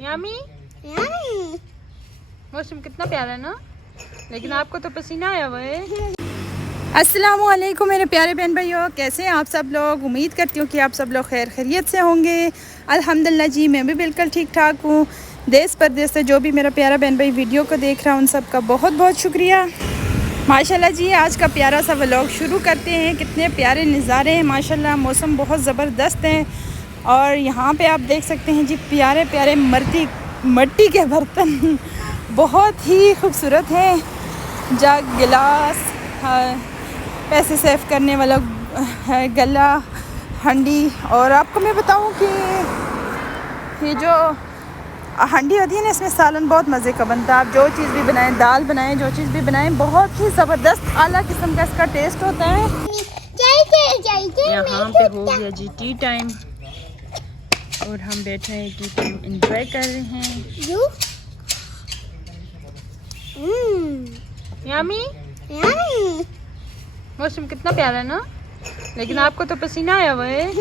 यामी मौसम कितना प्यारा है ना, लेकिन आपको तो पसीना आया हुआ है। अस्सलाम वालेकुम मेरे प्यारे बहन भाइयों, कैसे हैं आप सब लोग। उम्मीद करती हूँ कि आप सब लोग खैर खैरियत से होंगे। अल्हम्दुलिल्लाह जी, मैं भी बिल्कुल ठीक ठाक हूँ। देश परदेश से जो भी मेरा प्यारा बहन भाई वीडियो को देख रहा है उन सब का बहुत बहुत शुक्रिया। माशाल्लाह जी, आज का प्यारा सा व्लॉग शुरू करते हैं। कितने प्यारे नज़ारे हैं माशाल्लाह, मौसम बहुत ज़बरदस्त है। और यहाँ पे आप देख सकते हैं जी प्यारे प्यारे मट्टी के बर्तन बहुत ही खूबसूरत हैं। जग, गिलास, पैसे सेव करने वाला गला, हंडी। और आपको मैं बताऊं कि ये जो हंडी होती है ना, इसमें सालन बहुत मज़े का बनता है। आप जो चीज़ भी बनाएं, दाल बनाएं, जो चीज़ भी बनाएं, बहुत ही ज़बरदस्त आला किस्म का इसका टेस्ट होता है। यहाँ पे हो गया जी टी टाइम और हम बैठे हैं, टी टाइम एंजॉय कर रहे हैं। यामी मौसम कितना प्यारा है ना, लेकिन आपको तो पसीना आया हुआ है।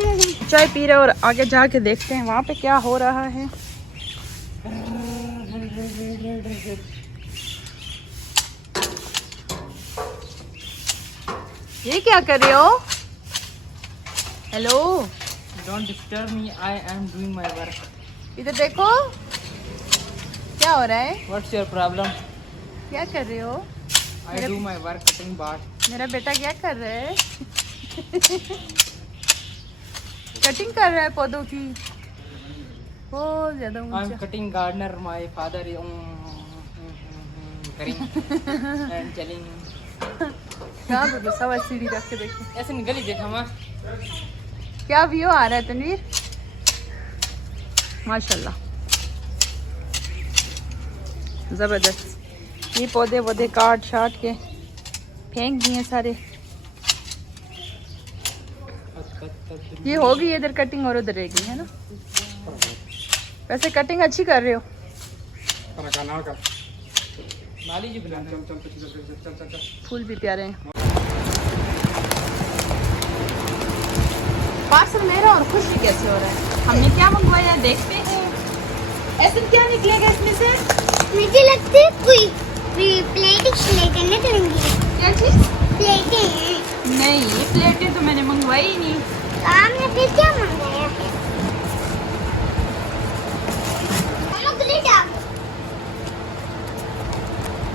चाय पी रहे और आगे जाके देखते हैं वहाँ पे क्या हो रहा है। ये क्या कर रहे हो? Hello, don't disturb me, I am doing my work. इधर देखो क्या हो रहा है। What's your problem? क्या कर रहे हो? I do my work cutting board. मेरा बेटा क्या कर रहा है? कटिंग कर रहा है पौधों की, बहुत ज्यादा आई एम ऊंचा। Cutting gardener, my father is and चलिंग। कहाँ पे बसा हुआ, सीढ़ी रख के देखो। ऐसे गली देखा मां, क्या व्यू आ रहा है तनवीर, माशाल्लाह जबरदस्त। ये पौधे वौधे काट शाट के फेंक दिए सारे। ये हो गई इधर कटिंग और उधर रह गई है ना। वैसे कटिंग अच्छी कर रहे हो। नाली जी बना। फूल भी प्यारे हैं। पार्सल मेरा और खुश भी कैसे हो रहा है। हमने क्या मंगवाया देखते हैं। ऐसे क्या निकलेगा इसमें से? मुझे लगता है कोई प्लेटें निकलेंगी। क्या चीज? प्लेटें हैं। नहीं, प्लेटें तो मैंने मंगवाई ही नहीं। तो आपने फिर क्या मंगाया है?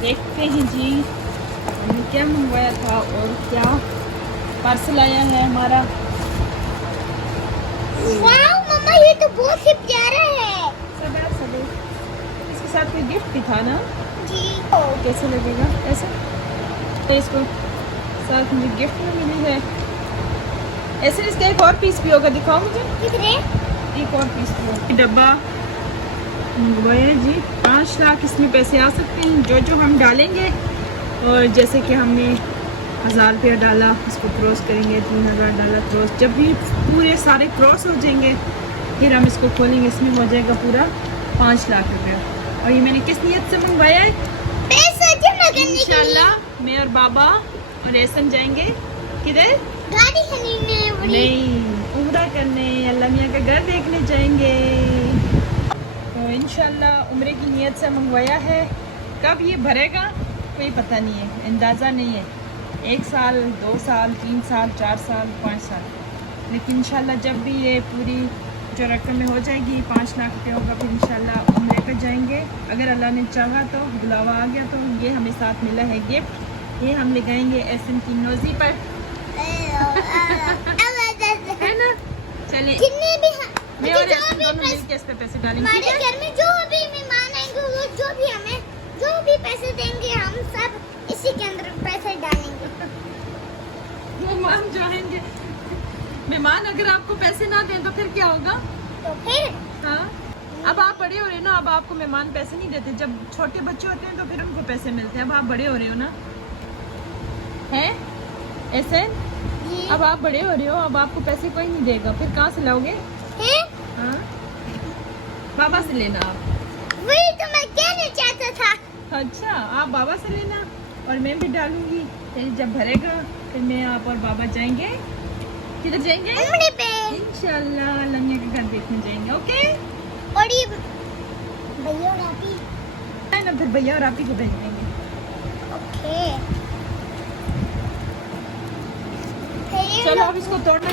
देखते हैं जी हमने क्या मंगवाया था और क्या पार्सल आया है हमारा। वाओ मम्मा, ये तो बहुत ही प्यारा है। सब इसके साथ कोई गिफ्ट भी था ना। जी कैसे लगेगा ऐसे? तो इसको साथ मुझे गिफ्ट में मिली है। ऐसे इसका एक और पीस भी होगा, दिखाओ मुझे। कितने? एक और पीस भी होगा। डब्बा मंगवाया जी, 5 लाख इसमें पैसे आ सकते हैं जो जो हम डालेंगे। और जैसे कि हमने 1000 रुपया डाला, उसको क्रॉस करेंगे, 3000 डाला क्रॉस। जब भी पूरे सारे क्रॉस हो जाएंगे फिर हम इसको खोलेंगे, इसमें हो जाएगा पूरा 5 लाख रुपया। और ये मैंने किस नियत से मंगवाया है? पैसा जमा करने के लिए। इंशाल्लाह मैं और बाबा और ऐसन जाएंगे किधर? गाड़ी खरीदने। नहीं, उम्रा करने, अल्लाह मियाँ का घर देखने जाएंगे। तो इंशाल्लाह उम्रे की नियत से मंगवाया है। कब ये भरेगा कोई पता नहीं है, अंदाज़ा नहीं है। 1 साल, 2 साल, 3 साल, 4 साल, 5 साल, लेकिन इंशाल्लाह जब भी ये पूरी जो रकम में हो जाएगी 5 लाख रुपये होगा, फिर इंशाल्लाह उम्रे पर जाएंगे। अगर अल्लाह ने चाहा तो, बुलावा आ गया तो। ये हमें साथ मिला है गिफ्ट, ये हम लगाएंगे एसएम की नोज़ी पर, है ना। चले जितने भी मैं और एसएम दोनों मिलकर इस पे पैसे डालेंगे। हमारे घर में जो भी मेहमान आएंगे वो जो भी हमें जो भी पैसे देंगे हम सब इसी के अंदर पैसे डालेंगे। मेहमान जो आएंगे, मेहमान अगर आपको पैसे ना दें तो फिर क्या होगा? तो फिर हाँ, अब आप बड़े हो रहे हो ना, अब आपको मेहमान पैसे नहीं देते। जब छोटे बच्चे होते हैं तो फिर उनको पैसे मिलते हैं। अब आप बड़े हो रहे हो ना, हैं ऐसे? जी अब आप बड़े हो रहे हो, अब आपको पैसे कोई नहीं देगा, फिर कहाँ से लाओगे? है? हाँ, बाबा से लेना आप। वही तो मैं कहना चाहता था। अच्छा, आप बाबा से लेना और मैं भी डालूंगी। फिर जब भरेगा फिर मैं, आप और बाबा जाएंगे। किधर जाएंगे? उम्रे पे। इंशाल्लाह लम्या के घर देखने जाएंगे। ओके। और ये भैया और आपी। है ना, फिर भैया और आपी को भेज देंगे। ओके चलो अब इसको तोड़ना।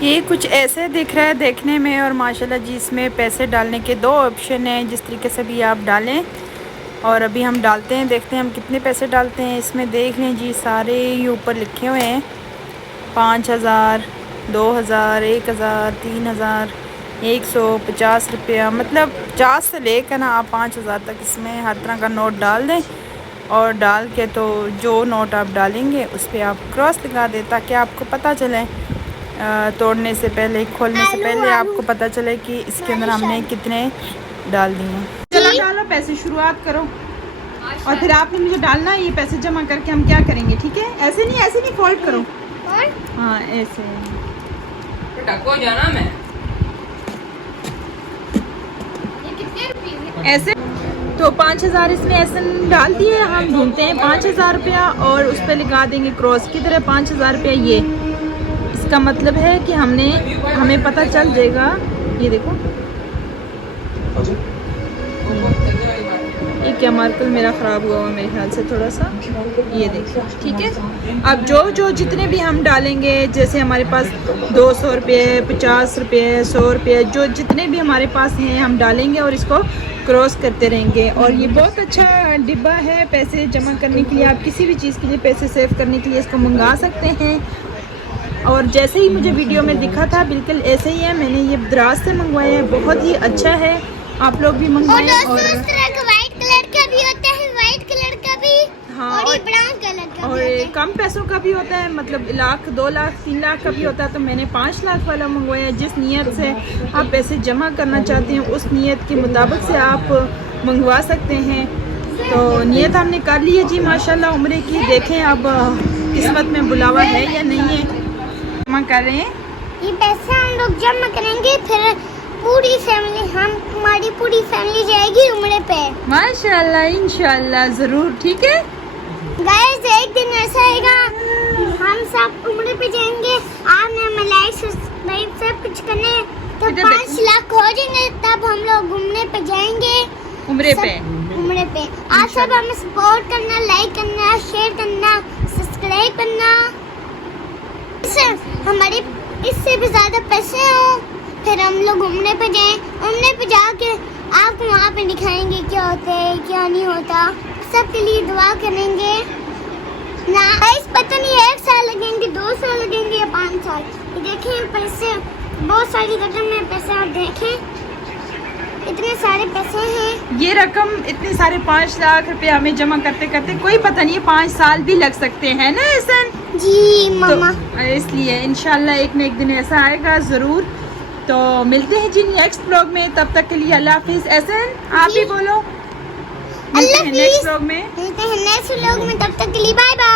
ये कुछ ऐसे दिख रहा है देखने में, और माशाल्लाह जी इसमें पैसे डालने के 2 ऑप्शन हैं, जिस तरीके से भी आप डालें। और अभी हम डालते हैं, देखते हैं हम कितने पैसे डालते हैं इसमें। देख लें जी, सारे ये ऊपर लिखे हुए हैं 5000, 2000, 1000, 3000, 150 रुपया, मतलब 50 से लेकर ना आप 5000 तक इसमें हर तरह का नोट डाल दें। और डाल के तो जो नोट आप डालेंगे उस पर आप क्रॉस लगा दें, ताकि आपको पता चले तोड़ने से पहले, खोलने से पहले आपको पता चले कि इसके अंदर हमने कितने डाल दिए हैं। चलो डालो पैसे, शुरुआत करो। और फिर आपने मुझे डालना है, ये पैसे जमा करके हम क्या करेंगे, ठीक है? ऐसे नहीं फोल्ड करो। हाँ ऐसे टको जाना मैं। ऐसे तो 5000 इसमें ऐसे डाल दिए। हम ढूंढते हैं 5000 रुपया और उस पर लगा देंगे क्रॉस की तरह 5000 रुपया। ये इसका मतलब है कि हमें पता चल जाएगा। ये देखो, ये क्या मार्कर मेरा ख़राब हुआ मेरे ख्याल से थोड़ा सा, ये देखो, ठीक है। अब जो जितने भी हम डालेंगे, जैसे हमारे पास 200 रुपये, 50 रुपये, 100 रुपये, जो जितने भी हमारे पास हैं हम डालेंगे और इसको क्रॉस करते रहेंगे। और ये बहुत अच्छा डिब्बा है पैसे जमा करने के लिए। आप किसी भी चीज़ के लिए पैसे सेव करने के लिए इसको मंगा सकते हैं। और जैसे ही मुझे वीडियो में दिखा था बिल्कुल ऐसे ही है। मैंने ये दराज से मंगवाया है, बहुत ही अच्छा है, आप लोग भी मंगवाएं। और वाइट कलर का भी होता है, वाइट कलर का भी। हाँ, और ये ब्राउन कलर का भी और होता है। कम पैसों का भी होता है, मतलब 1 लाख, 2 लाख, 3 लाख का भी होता है। तो मैंने 5 लाख वाला मंगवाया। जिस नीयत से आप पैसे जमा करना चाहते हैं उस नीयत के मुताबिक से आप मंगवा सकते हैं। तो नीयत हमने कर ली है जी माशाल्लाह उम्रे की। देखें अब किस्मत में बुलावा है या नहीं है। जमा कर रहे हैं ये पैसे हम लोग जमा करेंगे, फिर पूरी फैमिली, हमारी पूरी फैमिली जाएगी उम्रे पे माशाल्लाह, इंशाल्लाह, ज़रूर, ठीक है गाइस। एक दिन ऐसा आएगा हम सब उम्रे पे जाएंगे। आपने हमें लाइक सब्सक्राइब सब कुछ करने, तो 5 लाख हो जाएंगे, तब हम लोग घूमने पे जाएंगे उम्रे पे। उम्रे पे आप सब हमें सपोर्ट करना, लाइक करना, शेयर करना, सब्सक्राइब करना। हमारे इससे भी ज़्यादा पैसे हो, फिर हम लोग घूमने पे जाएं। घूमने पे जाके आपको वहाँ पे दिखाएंगे क्या होता है क्या नहीं होता। सबके लिए दुआ करेंगे ना। इस पता नहीं 1 साल लगेंगे, 2 साल लगेंगे या 5 साल। ये देखें पैसे, बहुत सारी रकम में पैसे, और देखें इतने सारे पैसे हैं। ये रकम इतने सारे 5 लाख रुपए हमें जमा करते करते कोई पता नहीं 5 साल भी लग सकते हैं ना एहसन जी मामा। तो इसलिए इंशाल्लाह एक न एक दिन ऐसा आएगा ज़रूर। तो मिलते हैं जी नेक्स्ट ब्लॉग में, तब तक के लिए अल्लाह हाफिज़। एहसन आप ही बोलो, मिलते हैं नेक्स्ट ब्लॉग में। मिलते हैं नेक्स्ट व्लॉग में, तब तक के लिए बाय बाय।